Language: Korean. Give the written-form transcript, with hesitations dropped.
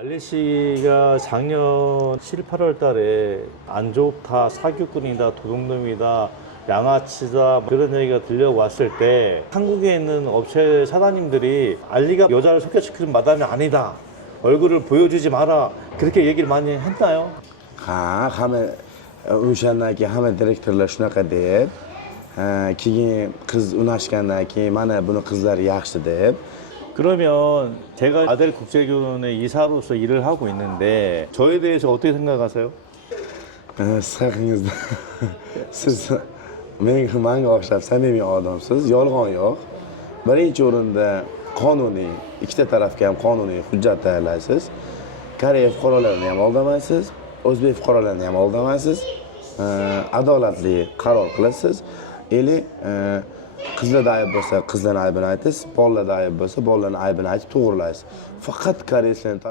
알리 씨가 작년 7, 8월 달에 안 좋다, 사기꾼이다, 도둑놈이다, 양아치다 그런 얘기가 들려왔을 때 한국에 있는 업체 사장님들이 알리가 여자를 소개시키는 마담이 아니다. 얼굴을 보여주지 마라. 그렇게 얘기를 많이 했나요? hamma o'shandan keyin hamma direktorlar shunaqa deb, keyin qiz unashgandan keyin mana buni qizlari yaxshi deb. 그러면 제가 아델 국제교원의 이사로서 일을 하고 있는데 저에 대해서 어떻게 생각하세요? Siz haqingizda siz menga o'xshab samimiy odamsiz, yolg'on yo'q. Birinchi o'rinda qonuniy, ikkita tarafga ham qonuniy hujjat tayyorlaysiz. Koreya fuqarolarini ham aldamaysiz, o'zbek fuqarolarini ham aldamaysiz. Adolatli qaror qilasiz. Qizlarda ayb bo'lsa, qizlarning aybini aytasiz, bolalarda ayb bo'lsa, bolalarning aybini aytib to'g'rilaysiz. Faqat koreyslarning